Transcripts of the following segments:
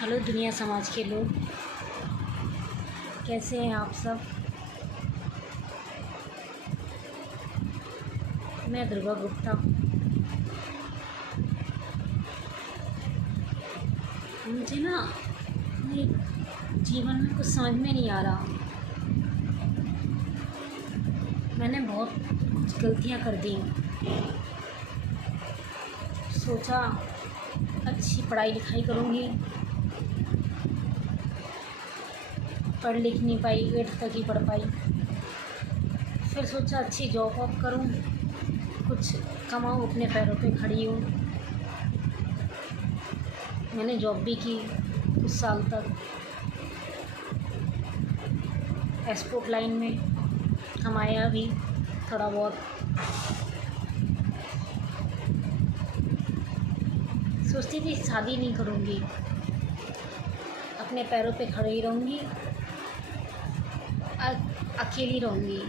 Hello दुनिया समाज के लोग, कैसे हैं आप सब। मैं दुर्गा गुप्ता। मुझे ना अपने जीवन में कुछ समझ में नहीं आ रहा। मैंने बहुत कुछ गलतियां कर दी। सोचा अच्छी पढ़ाई लिखाई करूँगी, पढ़ लिख नहीं पाई, 8th तक ही पढ़ पाई। फिर सोचा अच्छी जॉब वॉब करूँ, कुछ कमाऊँ, अपने पैरों पे खड़ी हूँ। मैंने जॉब भी की कुछ साल तक एक्सपोर्ट लाइन में, कमाया भी थोड़ा बहुत। सोचती थी शादी नहीं करूँगी, अपने पैरों पे खड़ी रहूँगी, अकेली रहूँगी।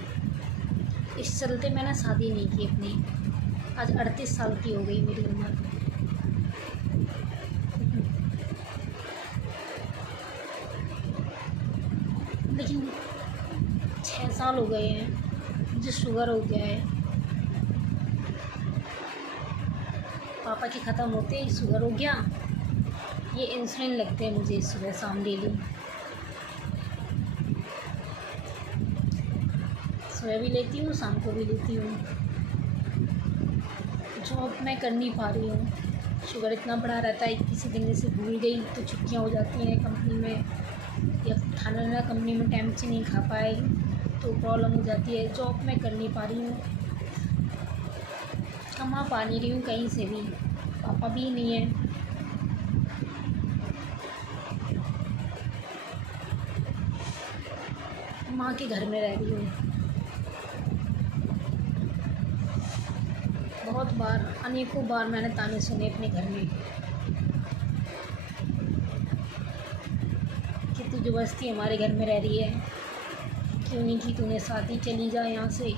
इस चलते मैंने शादी नहीं की अपनी। आज 38 साल की हो गई मेरी उम्र। लेकिन 6 साल हो गए हैं, मुझे शुगर हो गया है। पापा के ख़त्म होते ही शुगर हो गया। ये इंसुलिन लगते हैं मुझे सुबह शाम डेली। सुबह भी लेती हूँ, शाम को भी लेती हूँ। जॉब मैं कर नहीं पा रही हूँ, शुगर इतना बढ़ा रहता है। किसी दिन जैसे भूल गई तो छुट्टियाँ हो जाती हैं कंपनी में, या खाना वाना कंपनी में टाइम से नहीं खा पाए तो प्रॉब्लम हो जाती है। जॉब मैं कर नहीं पा रही हूँ, कमा पा नहीं रही हूँ कहीं से भी। पापा भी नहीं है। माँ के घर में रह रही हूँ। बहुत बार, अनेकों बार मैंने ताने सुने अपने घर में कि तू ज़बरदस्ती हमारे घर में रह रही है, क्यों नहीं की तूने शादी, चली जा यहाँ से,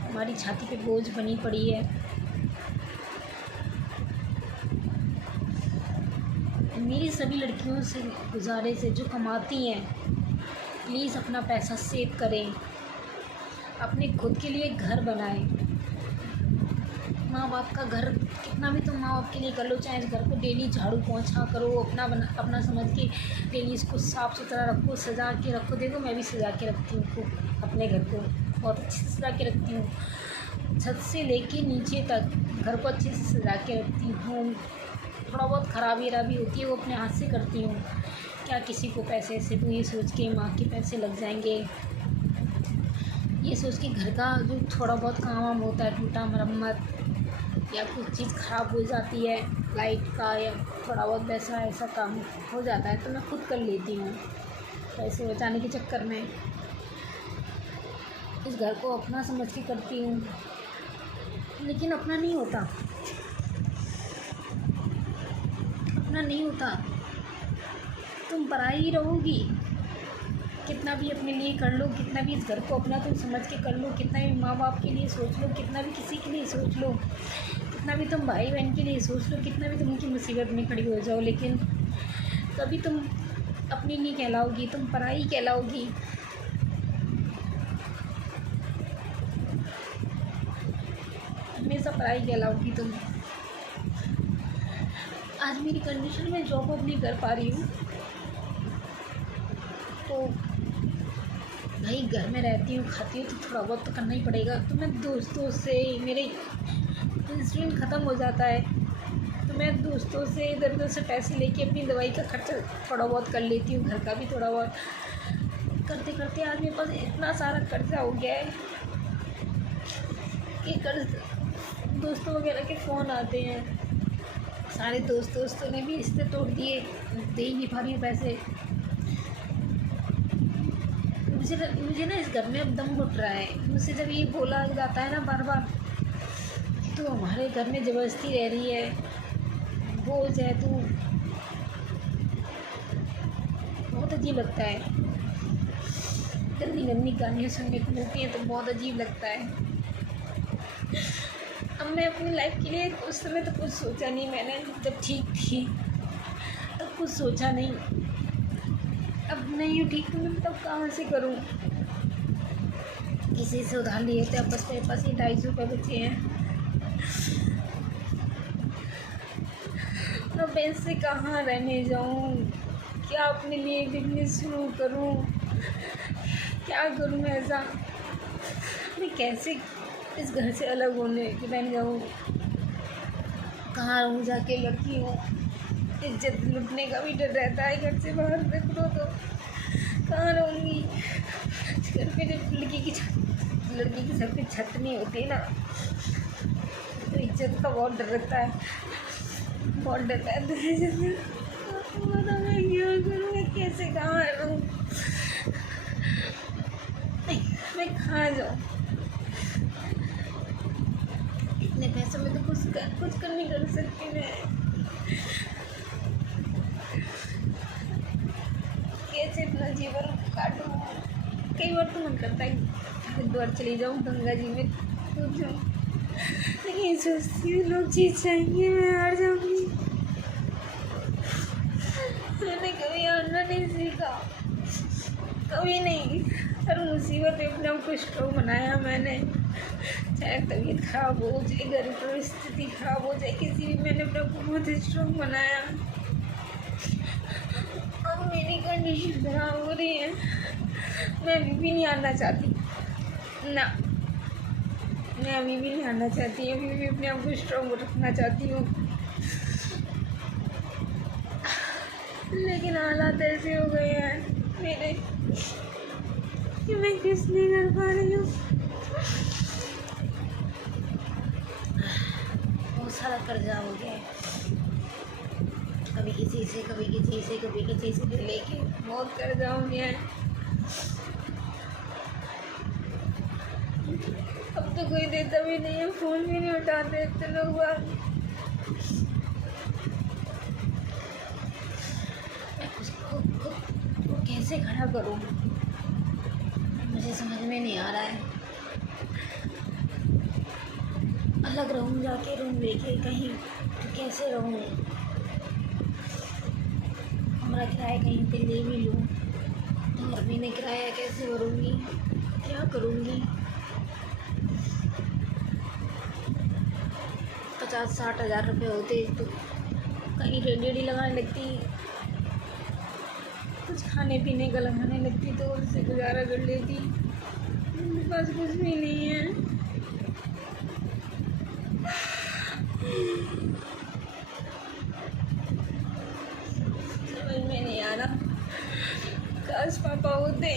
हमारी छाती पे बोझ बनी पड़ी है। मेरी सभी लड़कियों से गुजारिश है जो कमाती हैं, प्लीज़ अपना पैसा सेव करें, अपने खुद के लिए घर बनाएं। माँ बाप का घर कितना भी तुम माँ बाप के लिए कर लो, चाहे इस घर को डेली झाड़ू पोंछा करो, अपना समझ के डेली इसको साफ़ सुथरा रखो, सजा के रखो। देखो मैं भी सजा के रखती हूँ खूब अपने घर को, बहुत अच्छे से सजा के रखती हूँ। छत से लेके नीचे तक घर को अच्छे से सजा के रखती हूँ। थोड़ा बहुत खराबी वराबी होती है वो अपने हाथ से करती हूँ। क्या किसी को पैसे से दूँ, ये सोच के माँ के पैसे लग जाएंगे, ये सोच के घर का जो थोड़ा बहुत काम वाम होता है, टूटा मरम्मत या कुछ चीज़ ख़राब हो जाती है लाइट का, या थोड़ा बहुत वैसा ऐसा काम हो जाता है तो मैं खुद कर लेती हूँ पैसे बचाने के चक्कर में। इस घर को अपना समझ के करती हूँ, लेकिन अपना नहीं होता, अपना नहीं होता। तुम पराई ही रहोगी, कितना भी अपने लिए कर लो, कितना भी इस घर को अपना तुम समझ के कर लो, कितना भी माँ बाप के लिए सोच लो, कितना भी किसी के लिए सोच लो, कितना भी तुम भाई बहन के लिए सोच लो, कितना भी तुम उनकी मुसीबत में खड़ी हो जाओ, लेकिन कभी तुम अपनी नहीं कहलाओगी, तुम पराई कहलाओगी। हमेशा पराई कहलाओगी तुम। आज मेरी कंडीशन में जॉब अब नहीं कर पा रही हूँ, तो भाई घर में रहती हूँ, खाती हूँ, तो थोड़ा बहुत तो करना ही पड़ेगा। तो मैं दोस्तों से, मेरे इंसुलिन ख़त्म हो जाता है तो मैं दोस्तों से इधर उधर से पैसे लेके अपनी दवाई का खर्चा थोड़ा बहुत कर लेती हूँ, घर का भी थोड़ा बहुत करते करते आज मेरे पास इतना सारा कर्जा हो गया है कि दोस्तों वगैरह के फ़ोन आते हैं। सारे दोस्तों ने भी रिश्ते तोड़ दिए, दे ही नहीं पा रही हूँ पैसे। मुझे ना इस घर में अब दम घुट रहा है। मुझसे जब ये बोला जाता है ना बार बार, तो हमारे घर में ज़बरदस्ती रह रही है, बोझ है तू, बहुत अजीब लगता है। गंदी गंदी गालियाँ सुनने को मिलती हैं तो बहुत अजीब लगता है। अब मैं अपनी लाइफ के लिए उस समय तो कुछ सोचा नहीं मैंने, जब ठीक थी तब कुछ सोचा नहीं। अब नहीं हूँ ठीक तो मैं तब कहाँ से करूँ? किसी से उधार लिए थे, अब बस मेरे पास ये 250 रुपये बचे हैं। अब ऐसे कहाँ रहने जाऊँ? क्या अपने लिए बिजनेस शुरू करूँ? क्या करूँ ऐसा? मैं कैसे इस घर से अलग होने की बन जाऊँ? कहाँ रहूँ जाके? लड़की हूँ, इज्जत लुटने का भी डर रहता है। घर से बाहर निकलो तो कहाँ रहूँगी? घर पे जब लड़की की सर पे छत नहीं होती ना, तो इज्जत का बहुत डर रहता है, बहुत डर रहता है। पता मैं क्या करूँ? मैं कैसे कहाँ रहूँ? मैं कहाँ जाऊँ? इतने पैसों में तो कुछ कर नहीं कर सकती मैं। कैसे अपना जीवन काटूँ? कई बार तो मन करता है हरिद्वार चली जाऊँ, गंगा जी में कूद जाऊँ, लेकिन सोचती हूँ लोग जीत जाएंगे, मैं हार जाऊँगी। मैंने कभी हारना नहीं सीखा, कभी नहीं। हर मुसीबत में अपने आप को स्ट्रॉन्ग बनाया मैंने। चाहे तबीयत खराब हो, चाहे घर की परिस्थिति खराब हो, चाहे किसी भी, मैंने अपने आप को बहुत स्ट्रॉन्ग बनाया। अब मेरी कंडीशन खराब हो रही है, मैं अभी भी नहीं हारना चाहती ना, मैं अभी भी नहीं हारना चाहती, अभी भी अपने आप को स्ट्रॉन्ग रखना चाहती हूँ। लेकिन हालात ऐसे हो गए हैं मेरे कि मैं कुछ नहीं कर पा रही हूँ। बहुत सारा कर्जा हो गया है, कभी किसी से, कभी किसी से, कभी किसी से लेके बहुत कर्जा हो गया है। अब तो कोई देता भी नहीं है, फ़ोन भी नहीं उठाते इतने लोग बाग। मैं उसको कैसे खड़ा करूँ, मुझे समझ में नहीं आ रहा है। अलग रहूँ जाके रूम लेके कहीं, तो कैसे रहूँ? हमारा किराया कहीं पे ले भी लूँ तो हर महीने किराया कैसे भरूँगी? क्या करूँगी? 50-60 हज़ार रुपये होते तो कहीं रेडी लगाने लगती, कुछ खाने पीने का लगाने लगती तो उससे गुजारा कर लेती। मेरे पास कुछ भी नहीं है। समझ में नहीं आ रहा, काश पापा होते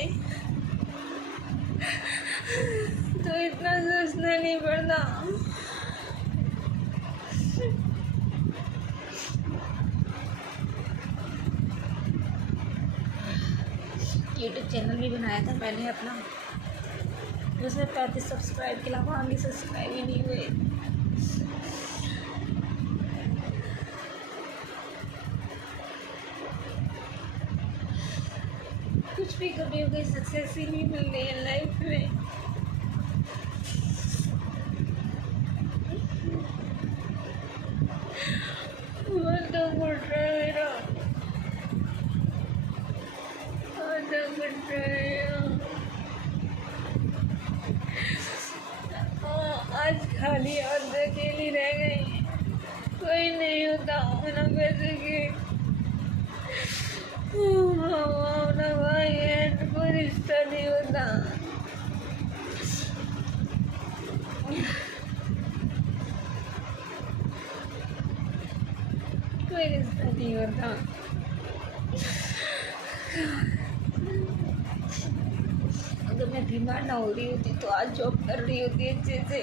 तो इतना सोचना नहीं पड़ता। यूट्यूब चैनल भी बनाया था मैंने अपना, उसमें 35 सब्सक्राइब के अलावा आगे सब्सक्राइब ही नहीं हुए। कुछ भी कभी हो गई, सक्सेस ही नहीं मिल रही है लाइफ में। मन तो घुट रहा है मेरा, आज खाली और अकेली रह गई, कोई नहीं होता ना पैसे के, ना भाई है, कोई रिश्ता नहीं होता। कोई रिश्ता नहीं होता। अगर मैं बीमार ना हो रही होती तो आज जॉब कर रही होती अच्छे से।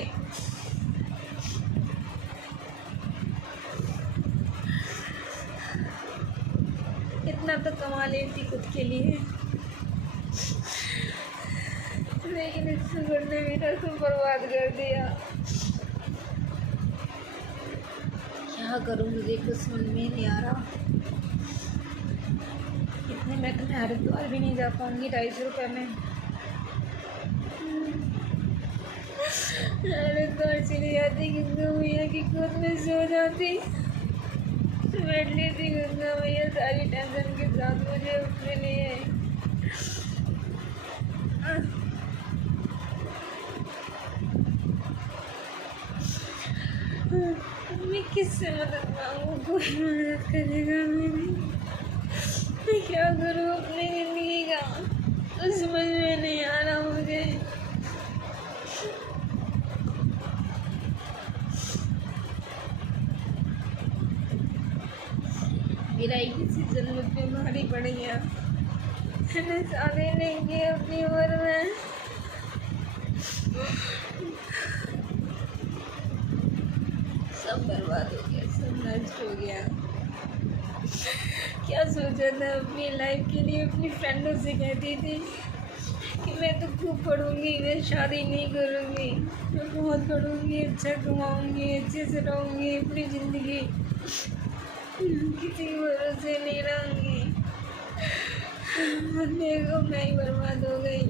इतना तो कमा लेती खुद के लिए, लेकिन इस सुगड़ ने मेरा सब बर्बाद कर दिया। क्या करूँ, मुझे कुछ समझ में नहीं आ रहा। इतने में तो मैं हरिद्वार भी नहीं जा पाऊँगी 250 रुपये में। अरे तो चली जाती गंगा मैया की गोद में सो जाती, बैठ लेती गंगा मैया सारी टेंशन के साथ मुझे अपने लिए। मैं किससे मदद मांगू, कोई मदद करेगा मेरी? मैं क्या करूँ अपनी ज़िंदगी का, तो समझ में नहीं आ रहा मुझे। मेरा इसी जन्म पे भारी पड़ गया, मैंने शादी नहीं की अपनी उम्र में। सब बर्बाद हो गया, सब नष्ट हो गया। क्या सोचा था अपनी लाइफ के लिए, अपनी फ्रेंडों से कहती थी कि मैं तो खूब पढ़ूंगी, मैं शादी नहीं करूंगी, मैं बहुत पढ़ूंगी, अच्छा कमाऊंगी, अच्छे से रहूंगी अपनी ज़िंदगी, किसी भरोसे नहीं रहूंगी। देखो मैं ही बर्बाद हो गई।